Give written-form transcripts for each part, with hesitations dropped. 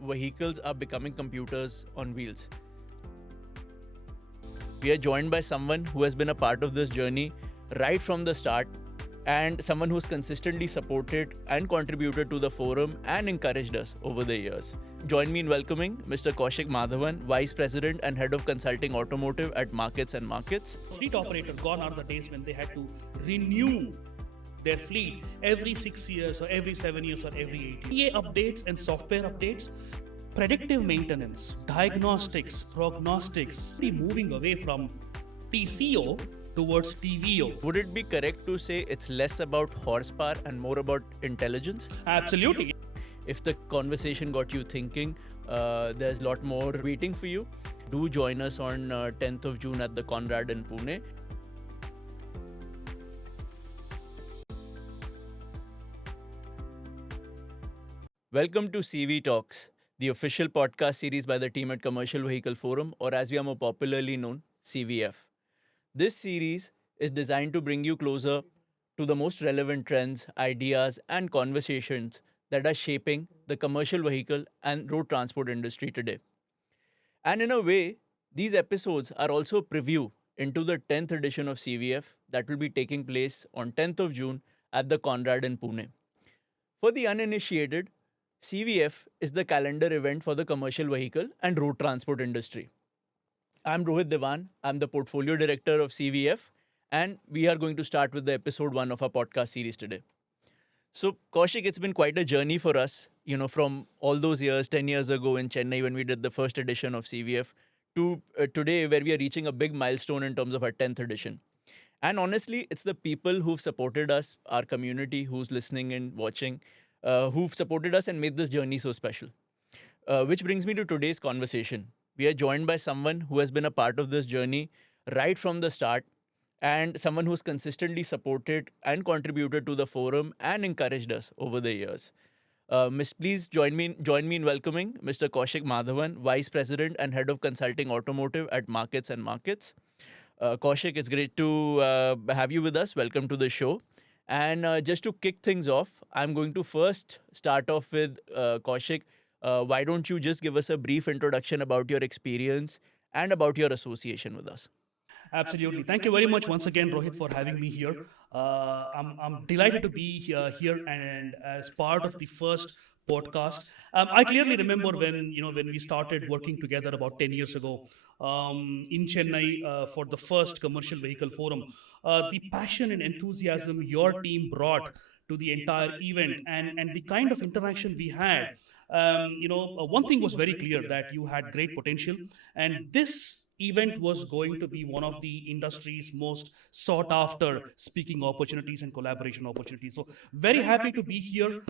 vehicles are becoming computers on wheels. We are joined by someone who has been a part of this journey right from the start and someone who's consistently supported and contributed to the forum and encouraged us over the years. Join me in welcoming Mr. Kaushik Madhavan, Vice President and Head of Consulting Automotive at Markets and Markets. Fleet operator, gone are the days when they had to renew their fleet every 6 years or every 7 years or every 8 years. PA updates and software updates, predictive maintenance, diagnostics, prognostics, moving away from TCO towards TVO. Would it be correct to say it's less about horsepower and more about intelligence? Absolutely. If the conversation got you thinking, there's a lot more waiting for you. Do join us on 10th of June at the Conrad in Pune. Welcome to CV Talks, the official podcast series by the team at Commercial Vehicle Forum, or as we are more popularly known, CVF. This series is designed to bring you closer to the most relevant trends, ideas, and conversations that are shaping the commercial vehicle and road transport industry today. And in a way, these episodes are also a preview into the 10th edition of CVF that will be taking place on 10th of June at the Conrad in Pune. For the uninitiated, CVF is the calendar event for the commercial vehicle and road transport industry. I'm Rohit Dewan. I'm the portfolio director of CVF, and we are going to start with the episode 1 of our podcast series today. So, Kaushik, it's been quite a journey for us, from all those years, 10 years ago in Chennai when we did the first edition of CVF to today where we are reaching a big milestone in terms of our 10th edition. And honestly, it's the people who've supported us, our community who's listening and watching, who've supported us and made this journey so special. Which brings me to today's conversation. We are joined by someone who has been a part of this journey right from the start and someone who's consistently supported and contributed to the forum and encouraged us over the years. Please join me in welcoming Mr. Kaushik Madhavan, Vice President and Head of Consulting Automotive at Markets and Markets. Kaushik, it's great to have you with us. Welcome to the show. And just to kick things off, I'm going to first start off with Kaushik. Why don't you just give us a brief introduction about your experience and about your association with us? Absolutely. Thank you very much once again, Rohit, for having me here. I'm delighted to be here and as part of the first podcast. I clearly remember when we started working together about 10 years ago in Chennai for the first commercial vehicle forum. The passion and enthusiasm your team brought to the entire event and the kind of interaction we had. One thing was very clear that you had great potential, and this event was going to be one of the industry's most sought after speaking opportunities and collaboration opportunities. So very happy to be here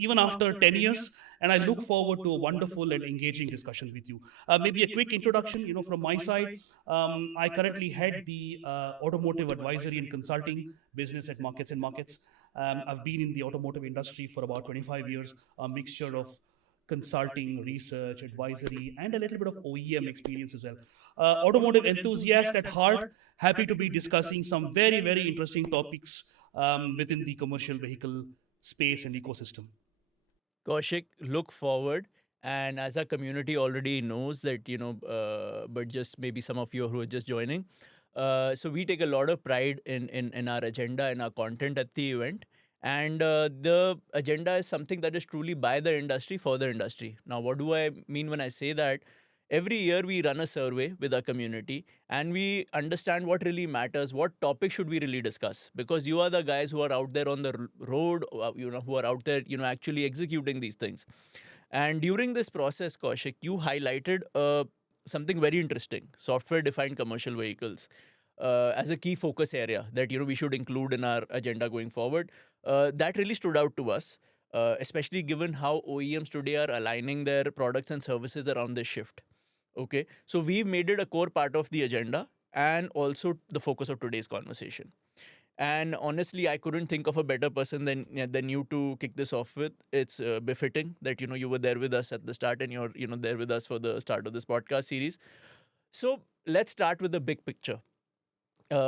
even after 10 years, and I look forward to a wonderful and engaging discussion with you. Maybe a quick introduction, from my side. I currently head the automotive advisory and consulting business at Markets and Markets. I've been in the automotive industry for about 25 years, a mixture of consulting, research, advisory, and a little bit of OEM experience as well. Automotive enthusiast at heart, happy to be discussing some very, very interesting topics within the commercial vehicle space and ecosystem. Kaushik, look forward. And as our community already knows that, but just maybe some of you who are just joining. So we take a lot of pride in our agenda and our content at the event. And the agenda is something that is truly by the industry for the industry. Now, what do I mean when I say that? Every year we run a survey with our community and we understand what really matters, what topic should we really discuss, because you are the guys who are out there on the road, who are out there, actually executing these things. And during this process, Kaushik, you highlighted something very interesting, software-defined commercial vehicles, as a key focus area that, we should include in our agenda going forward. That really stood out to us, especially given how OEMs today are aligning their products and services around this shift. Okay, so we've made it a core part of the agenda and also the focus of today's conversation. And honestly, I couldn't think of a better person than you to kick this off with. It's befitting that, you were there with us at the start and you're, there with us for the start of this podcast series. So let's start with the big picture.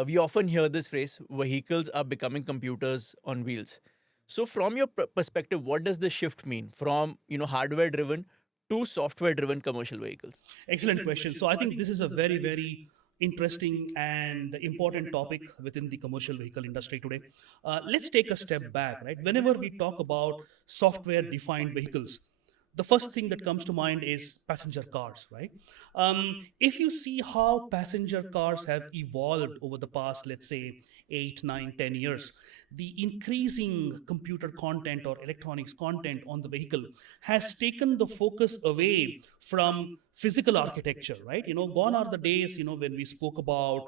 We often hear this phrase, vehicles are becoming computers on wheels. So from your perspective, what does this shift mean from, hardware driven to software driven commercial vehicles? Excellent question. So I think this is a very, very interesting and important topic within the commercial vehicle industry today. Let's take a step back, right? Whenever we talk about software defined vehicles, the first thing that comes to mind is passenger cars, right? If you see how passenger cars have evolved over the past, let's say, 8, 9, 10 years, the increasing computer content or electronics content on the vehicle has taken the focus away from physical architecture, right? Gone are the days, when we spoke about,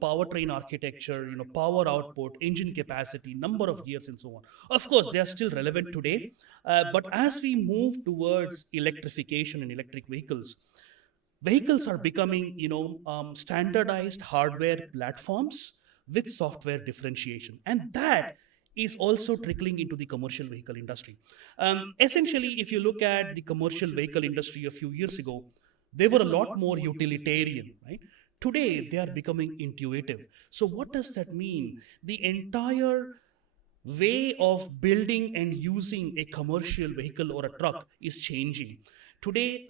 powertrain architecture, power output, engine capacity, number of gears, and so on. Of course, they are still relevant today, but as we move towards electrification and electric vehicles are becoming, standardized hardware platforms with software differentiation, and that is also trickling into the commercial vehicle industry. Essentially, if you look at the commercial vehicle industry a few years ago, they were a lot more utilitarian, right? Today they are becoming intuitive. So what does that mean? The entire way of building and using a commercial vehicle or a truck is changing today.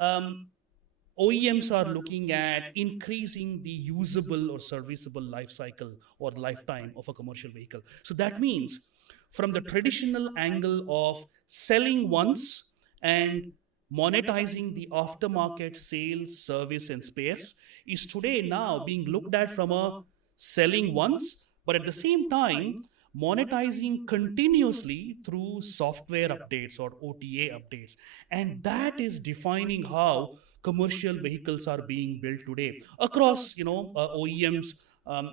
OEMs are looking at increasing the usable or serviceable life cycle or lifetime of a commercial vehicle. So that means from the traditional angle of selling once and monetizing the aftermarket sales, service, and spares is today now being looked at from a selling once, but at the same time, monetizing continuously through software updates or OTA updates. And that is defining how commercial vehicles are being built today across, OEMs,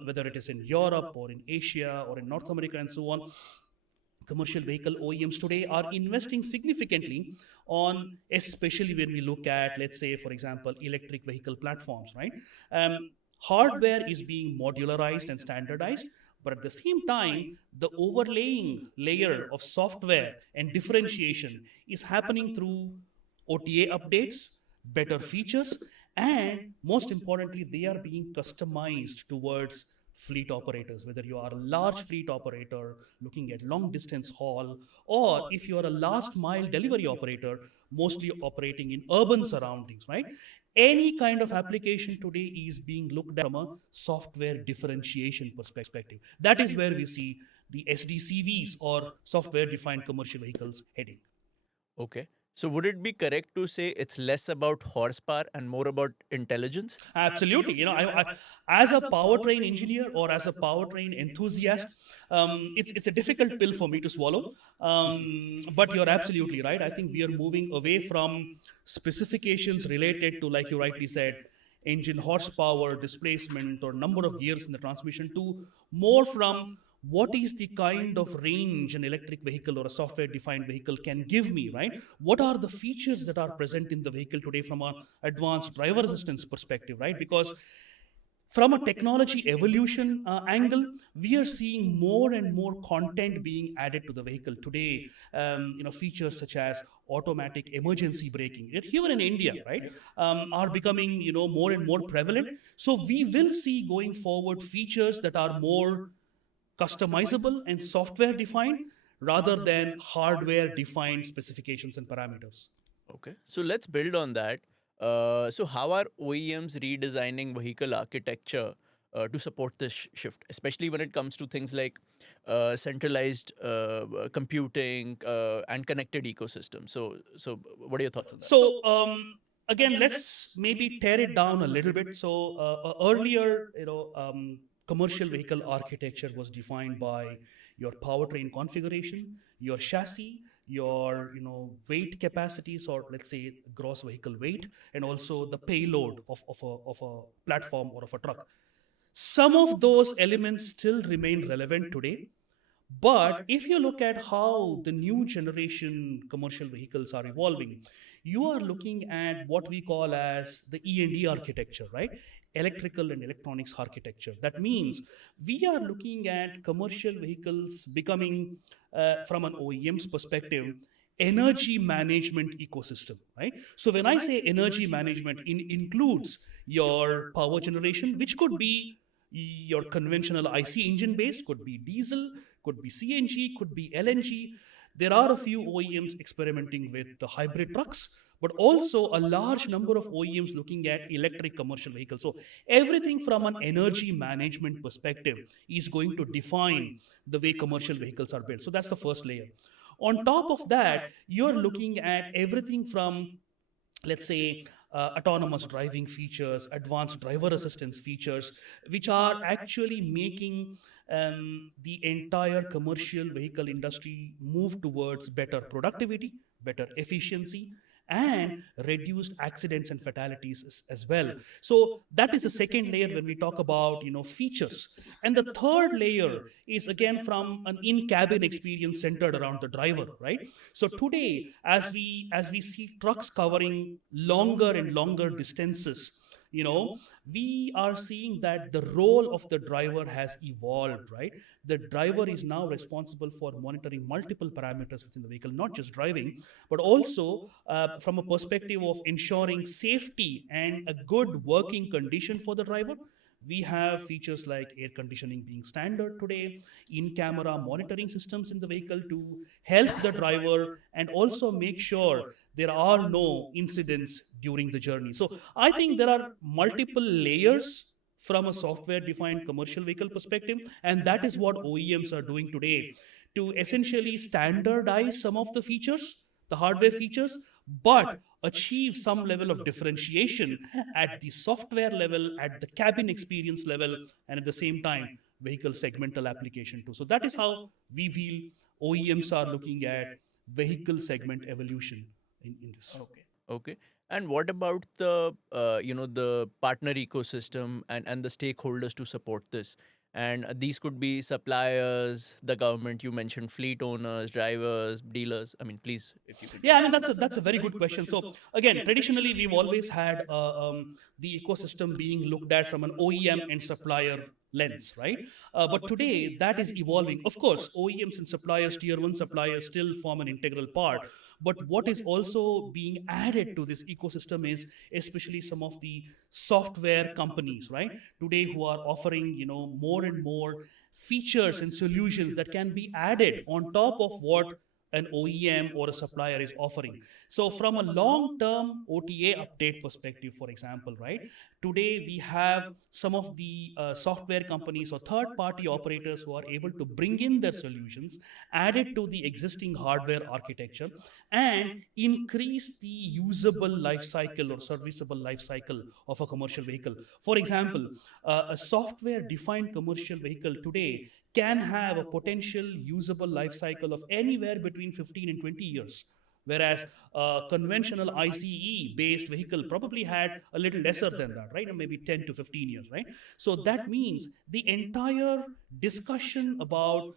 whether it is in Europe or in Asia or in North America and so on. Commercial vehicle OEMs today are investing significantly on, especially when we look at, let's say, for example, electric vehicle platforms, right? Hardware is being modularized and standardized, but at the same time, the overlaying layer of software and differentiation is happening through OTA updates, better features, and most importantly, they are being customized towards fleet operators, whether you are a large fleet operator looking at long distance haul, or if you are a last mile delivery operator, mostly operating in urban surroundings, right? Any kind of application today is being looked at from a software differentiation perspective. That is where we see the SDCVs or software defined commercial vehicles heading. Okay. So would it be correct to say it's less about horsepower and more about intelligence? Absolutely. As a powertrain engineer or as a powertrain enthusiast, it's a difficult pill for me to swallow. But you're absolutely right. I think we are moving away from specifications related to, like you rightly said, engine horsepower, displacement, or number of gears in the transmission, to more from what is the kind of range an electric vehicle or a software defined vehicle can give me, right? What are the features that are present in the vehicle today from an advanced driver assistance perspective, right? Because from a technology evolution angle, we are seeing more and more content being added to the vehicle today. Features such as automatic emergency braking, here in India, right, are becoming, more and more prevalent. So we will see going forward features that are more customizable and software defined rather than hardware defined specifications and parameters. Okay. So let's build on that. So how are OEMs redesigning vehicle architecture to support this shift, especially when it comes to things like centralized computing and connected ecosystem? So what are your thoughts on that? So again, let's maybe tear it down a little bit. So earlier, commercial vehicle architecture was defined by your powertrain configuration, your chassis, your weight capacities, or let's say gross vehicle weight, and also the payload of a platform or of a truck. Some of those elements still remain relevant today, but if you look at how the new generation commercial vehicles are evolving, you are looking at what we call as the E&E architecture, right? Electrical and electronics architecture. That means we are looking at commercial vehicles becoming, from an OEM's perspective, energy management ecosystem, right? So when I say energy management, includes your power generation, which could be your conventional IC engine base, could be diesel, could be CNG, could be LNG. There are a few OEMs experimenting with the hybrid trucks, but also a large number of OEMs looking at electric commercial vehicles. So everything from an energy management perspective is going to define the way commercial vehicles are built. So that's the first layer. On top of that, you're looking at everything from, let's say, autonomous driving features, advanced driver assistance features, which are actually making the entire commercial vehicle industry move towards better productivity, better efficiency, and reduced accidents and fatalities as well. So that is the second layer when we talk about, features. And the third layer is again from an in-cabin experience centered around the driver, right? So today, as we see trucks covering longer and longer distances, you know we are seeing that the role of the driver has evolved, right? The driver is now responsible for monitoring multiple parameters within the vehicle, not just driving, but also from a perspective of ensuring safety and a good working condition for the driver. We have features like air conditioning being standard today, in camera monitoring systems in the vehicle to help the driver and also make sure there are no incidents during the journey. So I think there are multiple layers from a software defined commercial vehicle perspective, and that is what OEMs are doing today to essentially standardize some of the features, the hardware features, but achieve some level of differentiation at the software level, at the cabin experience level, and at the same time, vehicle segmental application too. So that is how we feel OEMs are looking at vehicle segment evolution in this. Okay. Okay. And what about the the partner ecosystem and the stakeholders to support this? And these could be suppliers, the government. You mentioned fleet owners, drivers, dealers. I mean, please, if you could. Yeah, I mean that's a very good question. So again, traditionally we've always had the ecosystem being looked at from an OEM and supplier lens, right? But today that is evolving. Of course, OEMs and suppliers, tier one suppliers, still form an integral part. But what is also being added to this ecosystem is especially some of the software companies, right? Today who are offering more and more features and solutions that can be added on top of what an OEM or a supplier is offering. So, from a long term OTA update perspective, for example, right, today we have some of the software companies or third party operators who are able to bring in their solutions, add it to the existing hardware architecture, and increase the usable life cycle or serviceable life cycle of a commercial vehicle. For example, a software defined commercial vehicle today can have a potential usable life cycle of anywhere between 15 and 20 years. Whereas a conventional ICE based vehicle probably had a little lesser than that, right? Or maybe 10 to 15 years, right? So that means the entire discussion about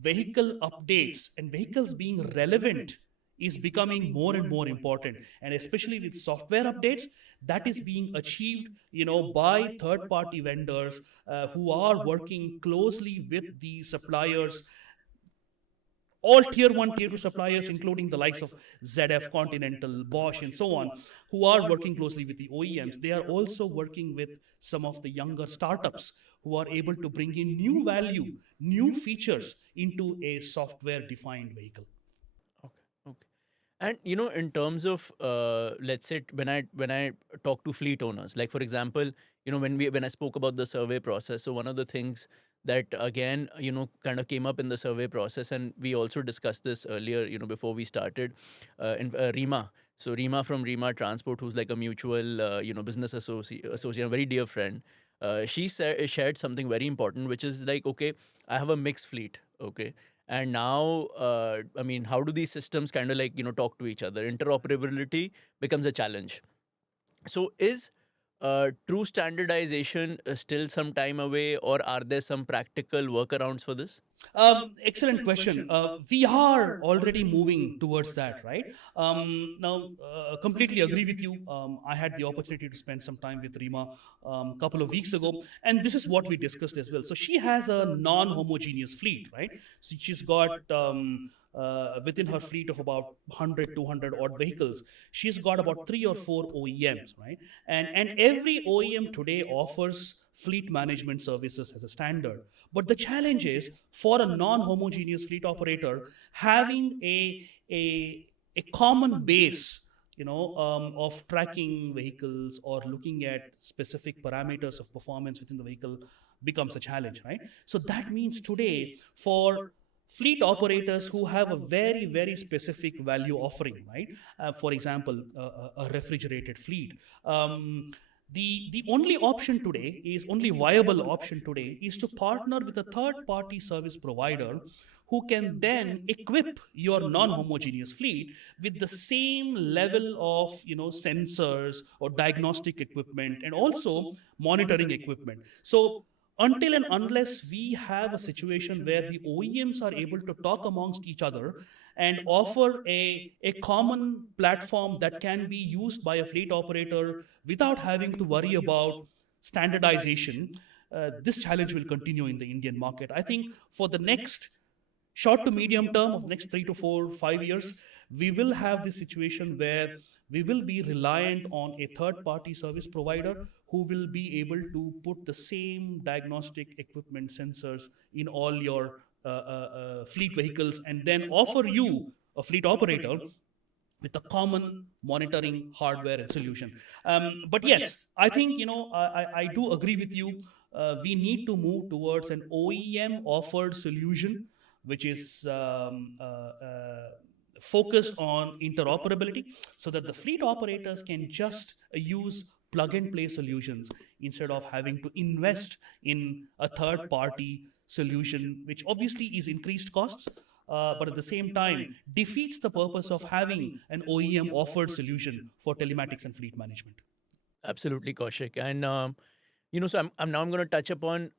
vehicle updates and vehicles being relevant is becoming more and more important, and especially with software updates that is being achieved by third party vendors who are working closely with the suppliers, all tier 1 tier 2 suppliers, including the likes of ZF, Continental, Bosch, and so on, who are working closely with the OEMs. They are also working with some of the younger startups who are able to bring in new value, new features into a software defined vehicle. Okay. Okay. And in terms of let's say when I talk to fleet owners, like for example, when I spoke about the survey process, so one of the things that again kind of came up in the survey process, and we also discussed this earlier, before we started, in Rima. So Rima from Rima Transport, who's like a mutual business associate, a very dear friend. She shared something very important, which is like, okay, I have a mixed fleet, okay, and now I mean, how do these systems kind of like talk to each other? Interoperability becomes a challenge. So is true standardization still some time away, or are there some practical workarounds for this? Excellent question. We are already moving towards that, right? Now, completely agree with you. I had the opportunity to spend some time with Rima a couple of weeks ago, and this is what we discussed as well. So she has a non-homogeneous fleet, right? So she's got within her fleet of about 100, 200 odd vehicles, she's got about 3 or 4 OEMs, right? And every OEM today offers fleet management services as a standard. But the challenge is for a non-homogeneous fleet operator having a common base of tracking vehicles or looking at specific parameters of performance within the vehicle becomes a challenge, right? So that means today, for fleet operators who have a very very specific value offering, right? For example, a refrigerated fleet. The only option today is only viable option today is to partner with a third party service provider who can then equip your non homogeneous fleet with the same level of sensors or diagnostic equipment and also monitoring equipment. So until and unless we have a situation where the OEMs are able to talk amongst each other and offer a common platform that can be used by a fleet operator without having to worry about standardization, this challenge will continue in the Indian market. I think for the next short to medium term of the next 3 to 4 5 years, we will have this situation where we will be reliant on a third party service provider who will be able to put the same diagnostic equipment sensors in all your fleet vehicles and then offer you, a fleet operator, with a common monitoring hardware and solution. But yes, I think I do agree with you. We need to move towards an OEM offered solution, which is focused on interoperability, so that the fleet operators can just use plug and play solutions instead of having to invest in a third party solution, which obviously is increased costs, but at the same time defeats the purpose of having an OEM offered solution for telematics and fleet management. Absolutely, Kaushik. And so I'm going to touch upon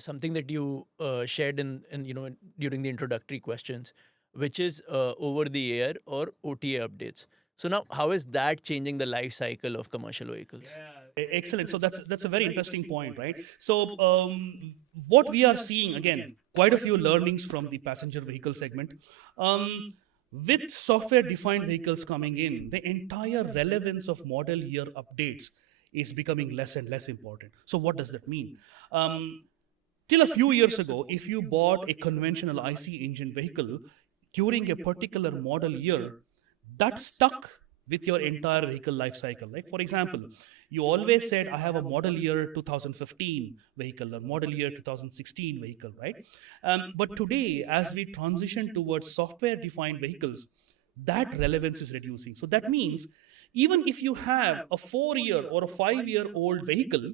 something that you shared during the introductory questions, which is over the air or OTA updates. So now, how is that changing the life cycle of commercial vehicles? Excellent. So that's a very interesting point, right? So what we are seeing, again, quite a few learnings from the passenger vehicle segment. Um, with software defined vehicles coming in, the entire relevance of model year updates is becoming less and less important. So what does that mean? Um, Till a few years ago, if you bought a conventional IC engine vehicle during a particular model year, that stuck with your entire vehicle life cycle. Like, for example, you always said, I have a model year 2015 vehicle or model year 2016 vehicle, right? But today, as we transition towards software defined vehicles, that relevance is reducing. So that means even if you have a 4 year or a 5 year old vehicle,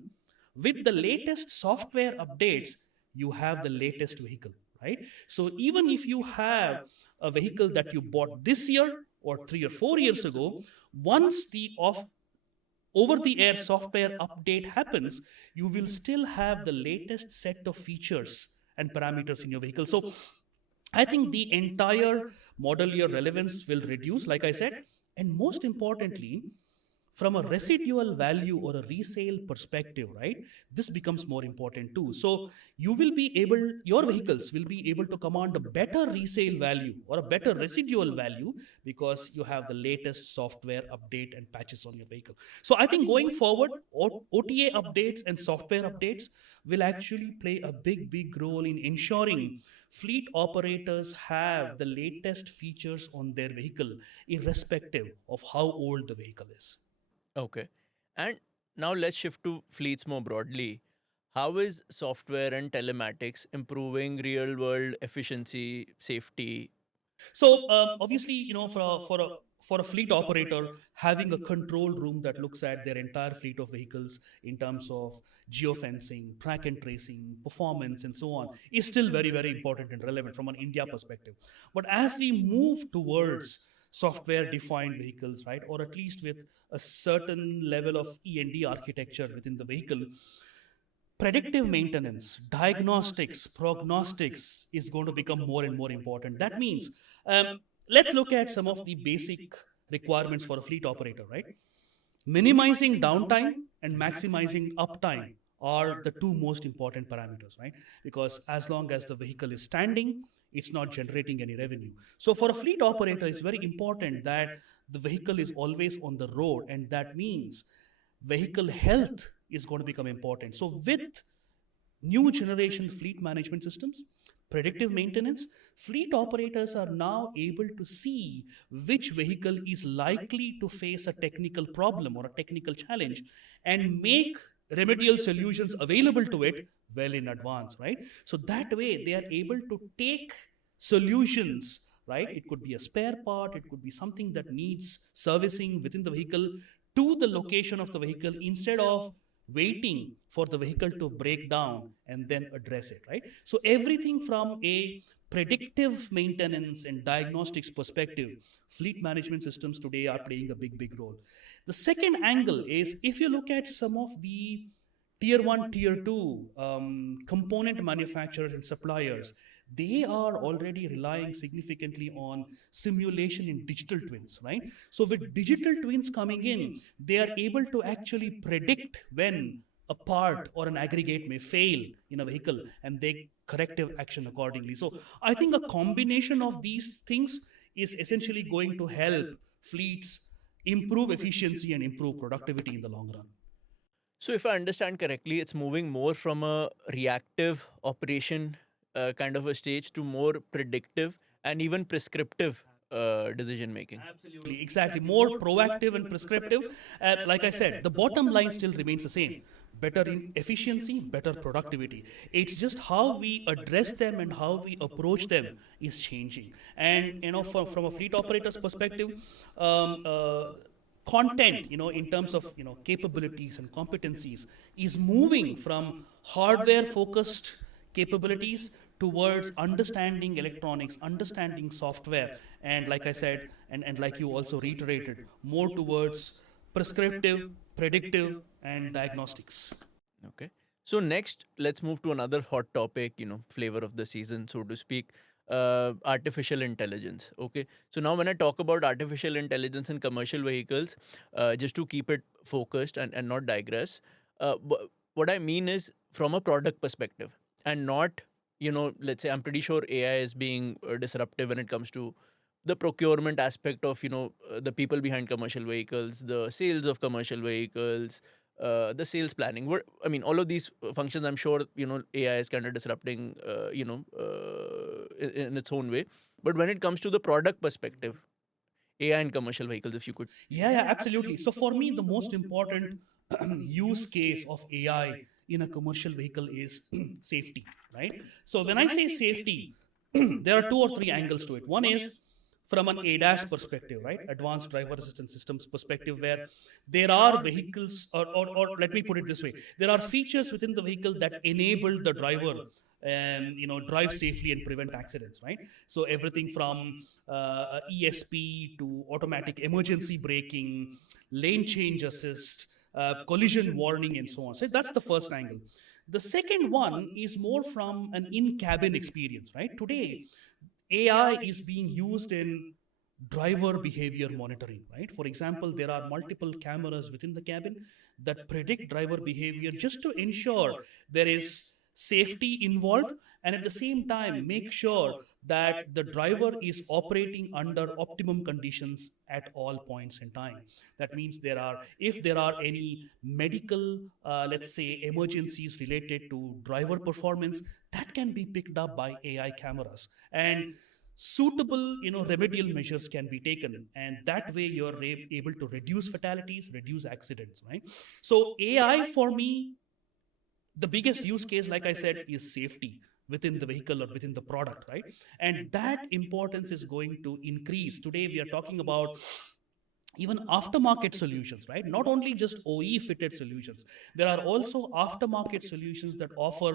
with the latest software updates, you have the latest vehicle, right? So even if you have a vehicle that you bought this year or 3 or 4 years ago, once the off over the air software update happens, you will still have the latest set of features and parameters in your vehicle. So I think the entire model year relevance will reduce, like I said. And most importantly, from a residual value or a resale perspective, right, this becomes more important too. So you will be able, your vehicles will be able to command a better resale value or a better residual value because you have the latest software update and patches on your vehicle. So I think going forward, OTA updates and software updates will actually play a big role in ensuring fleet operators have the latest features on their vehicle irrespective of how old the vehicle is. Okay. And now let's shift to fleets more broadly. How is software and telematics improving real world efficiency, safety? So obviously, for a fleet operator, having a control room that looks at their entire fleet of vehicles in terms of geofencing, track and tracing, performance, and so on, is still very important and relevant from an India perspective. But as we move towards software defined vehicles, right, or at least with a certain level of E&D architecture within the vehicle, predictive maintenance, diagnostics, prognostics is going to become more and more important. That means, um, let's look at some of the basic requirements for a fleet operator, right? Minimizing downtime and maximizing uptime are the two most important parameters, right? Because as long as the vehicle is standing, it's not generating any revenue. So for a fleet operator, it's very important that the vehicle is always on the road, and that means vehicle health is going to become important. So with new generation fleet management systems, predictive maintenance, fleet operators are now able to see which vehicle is likely to face a technical problem or a technical challenge and make remedial solutions available to it well in advance, right? So that way they are able to take solutions, right? It could be a spare part, it could be something that needs servicing within the vehicle to the location of the vehicle instead of waiting for the vehicle to break down and then address it, right? So everything from a predictive maintenance and diagnostics perspective, fleet management systems today are playing a big role. The second angle is if you look at some of the tier 1 tier 2 component manufacturers and suppliers, they are already relying significantly on simulation in digital twins, right? So with digital twins coming in, they are able to actually predict when a part or an aggregate may fail in a vehicle and they corrective action accordingly. So I think a combination of these things is essentially going to help fleets improve efficiency and improve productivity in the long run. So, if I understand correctly, it's moving more from a reactive operation kind of a stage to more predictive and even prescriptive decision making. Absolutely, exactly. More proactive and prescriptive. Like I said, the bottom line still remains the same. Better in efficiency, better productivity. It's just how we address them and how we approach them is changing. And from a fleet operator's perspective, um, uh, content, in terms of capabilities and competencies, is moving from hardware focused capabilities towards understanding electronics, understanding software, and like I said, and like you also reiterated, more towards prescriptive, predictive, and diagnostics. Okay. So next, let's move to another hot topic, flavor of the season, so to speak, artificial intelligence. Okay. So now when I talk about artificial intelligence in commercial vehicles, just to keep it focused and not digress, what I mean is from a product perspective and not, let's say I'm pretty sure AI is being disruptive when it comes to the procurement aspect of, the people behind commercial vehicles, the sales of commercial vehicles, the sales planning. I mean, all of these functions, I'm sure, AI is kind of disrupting, in its own way. But when it comes to the product perspective, AI in commercial vehicles, if you could. Yeah, absolutely. So for me, the most important use case of AI in a commercial vehicle is safety, right? So when I say safety, there are two or three angles to it. One is from an ADAS perspective, right? Advanced driver assistance systems perspective, where there are vehicles, or let me put it this way, there are features within the vehicle that enable the driver drive safely and prevent accidents, right? So everything from ESP to automatic emergency braking, lane change assist, collision warning, and so on. So that's the first angle. The second one is more from an in-cabin experience, right? Today, AI is being used in driver behavior monitoring, right? For example, there are multiple cameras within the cabin that predict driver behavior just to ensure there is safety involved, and at the same time make sure that the driver is operating under optimum conditions at all points in time. That means if there are any medical, let's say, emergencies related to driver performance, that can be picked up by AI cameras, and suitable remedial measures can be taken, and that way you're able to reduce fatalities, reduce accidents, right? So AI for me, the biggest use case, like I said, is safety within the vehicle or within the product, right? And that importance is going to increase. Today we are talking about even aftermarket solutions, right? Not only just OE fitted solutions, there are also aftermarket solutions that offer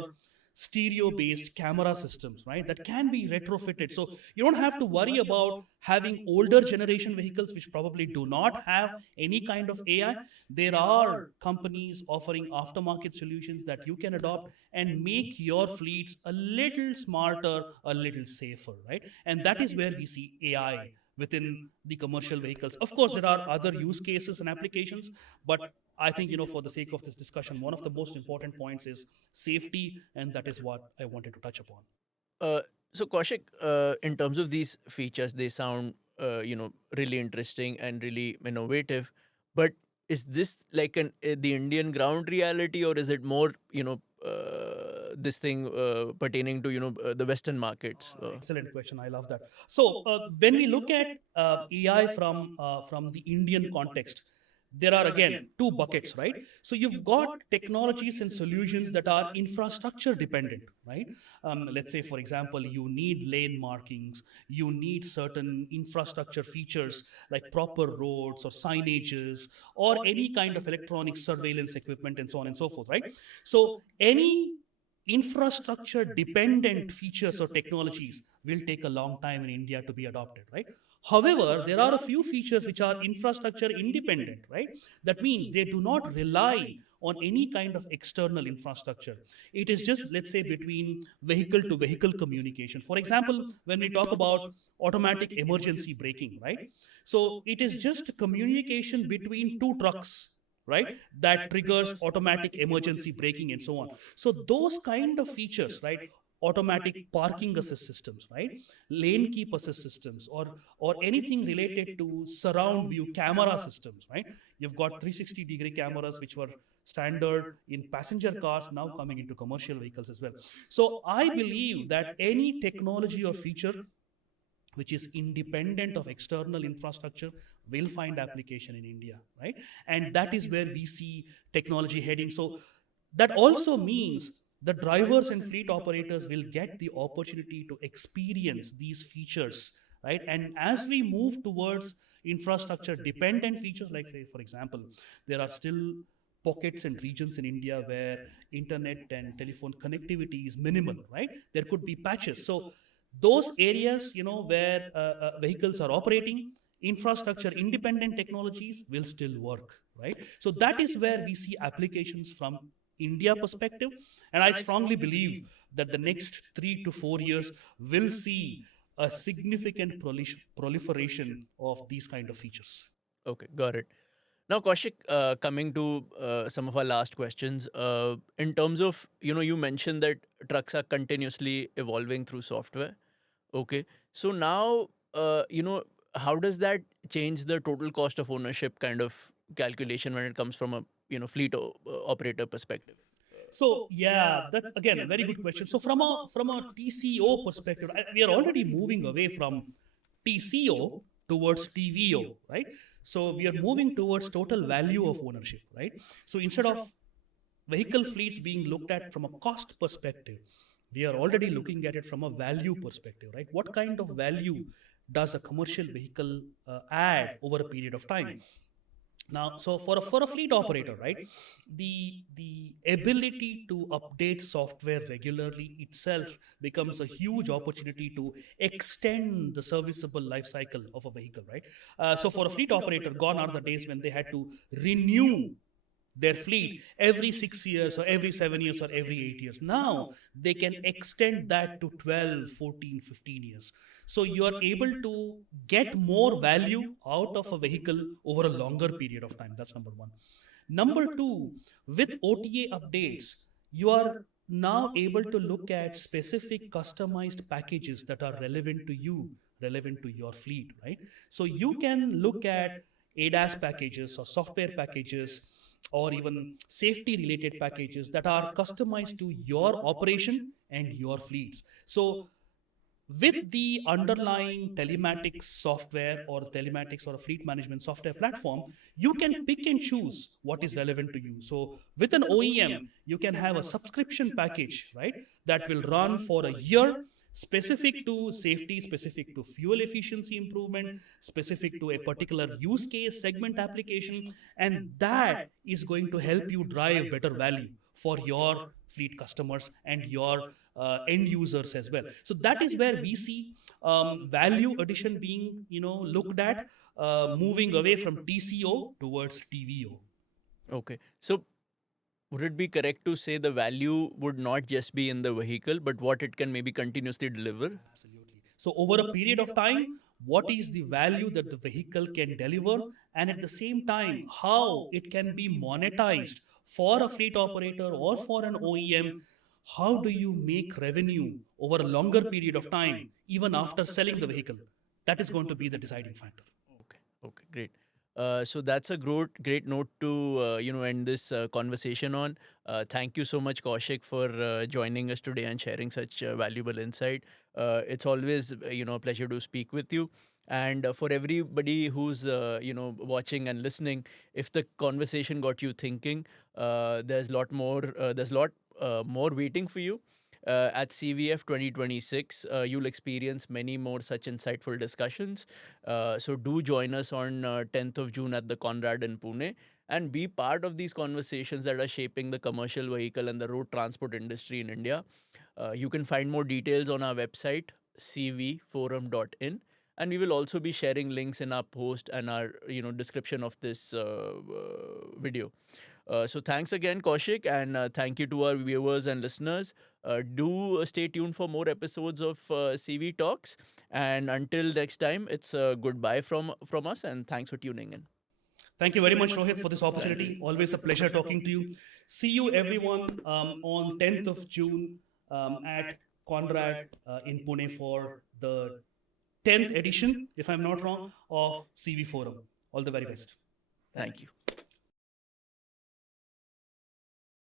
stereo based camera systems, right? That can be retrofitted. So you don't have to worry about having older generation vehicles which probably do not have any kind of AI. There are companies offering aftermarket solutions that you can adopt and make your fleets a little smarter, a little safer, right? And that is where we see AI within the commercial vehicles. Of course, there are other use cases and applications, but I think, for the sake of this discussion, one of the most important points is safety, and that is what I wanted to touch upon. Uh, so Kaushik, in terms of these features, they sound really interesting and really innovative. But is this like the Indian ground reality, or is it more this thing pertaining to the Western markets? Excellent question. I love that. So when we look at AI from the Indian context, there are again two buckets, right? So you've got technologies and solutions that are infrastructure dependent, right? Let's say, for example, you need lane markings, you need certain infrastructure features like proper roads or signages or any kind of electronic surveillance equipment and so on and so forth, right? So any infrastructure dependent features or technologies will take a long time in India to be adopted, right? However, there are a few features which are infrastructure independent, right? That means they do not rely on any kind of external infrastructure. It is just, let's say, between vehicle to vehicle communication. For example, when we talk about automatic emergency braking, right? So it is just communication between two trucks, right, that triggers automatic emergency braking and so on. So those kind of features, right, automatic parking assist systems, right, lane keep assist systems, or anything related to surround view camera systems, right? You've got 360-degree cameras which were standard in passenger cars, now coming into commercial vehicles as well. So I believe that any technology or feature which is independent of external infrastructure will find application in India, right? And that is where we see technology heading. So that also means the drivers and fleet operators will get the opportunity to experience these features, right? And as we move towards infrastructure dependent features, like say, for example, there are still pockets and regions in India where internet and telephone connectivity is minimal, right? There could be patches. So those areas, where vehicles are operating, infrastructure independent technologies will still work, right? So that is where we see applications from India perspective. And I strongly believe that the next 3 to 4 years will see a significant proliferation of these kind of features. Okay, got it. Now, Kaushik, coming to some of our last questions, in terms of, you mentioned that trucks are continuously evolving through software. Okay. So now, how does that change the total cost of ownership kind of calculation when it comes from a, fleet operator perspective? So yeah, that's again a very good question. So from a TCO perspective, we are already moving away from TCO towards TVO, right? So we are moving towards total value of ownership, right? So instead of vehicle fleets being looked at from a cost perspective, we are already looking at it from a value perspective, right? What kind of value does a commercial vehicle add over a period of time? Now, so for a fleet operator, right, the ability to update software regularly itself becomes a huge opportunity to extend the serviceable life cycle of a vehicle, right? So for a fleet operator, gone are the days when they had to renew their fleet every 6 years or every 7 years or every 8 years. Now they can extend that to 12, 14, 15 years. So you are able to get more value out of a vehicle over a longer period of time. That's number one. Number two, with OTA updates, you are now able to look at specific customized packages that are relevant to you, relevant to your fleet, right? So you can look at ADAS packages or software packages or even safety related packages that are customized to your operation and your fleets. So with the underlying telematics software or telematics or a fleet management software platform, you can pick and choose what is relevant to you. So with an OEM, you can have a subscription package, right, that will run for a year, specific to safety, specific to fuel efficiency improvement, specific to a particular use case segment application, and that is going to help you drive better value for your fleet customers and your end users as well. So that is where we see value addition being looked at, moving away from TCO towards TVO. Okay. So would it be correct to say the value would not just be in the vehicle, but what it can maybe continuously deliver? Absolutely. So over a period of time, what is the value that the vehicle can deliver, and at the same time, how it can be monetized for a fleet operator or for an OEM? How do you make revenue over a longer period of time, even after selling the vehicle? That is going to be the deciding factor. Okay. Okay. Great. So that's a great note to end this conversation on. Thank you so much, Kaushik, for joining us today and sharing such valuable insight. It's always a pleasure to speak with you. And for everybody who's watching and listening, if the conversation got you thinking, there's lot more waiting for you. At CVF 2026, you'll experience many more such insightful discussions. So do join us on 10th of June at the Conrad in Pune and be part of these conversations that are shaping the commercial vehicle and the road transport industry in India. You can find more details on our website, cvforum.in, and we will also be sharing links in our post and our description of this video. So thanks again, Kaushik, and thank you to our viewers and listeners. Do stay tuned for more episodes of CV Talks. And until next time, it's goodbye from us, and thanks for tuning in. Thank you very much, Rohit, for this opportunity. Always a pleasure talking to you. See you, everyone, on 10th of June at Conrad in Pune for the 10th edition, if I'm not wrong, of CV Forum. All the very best. Thank you.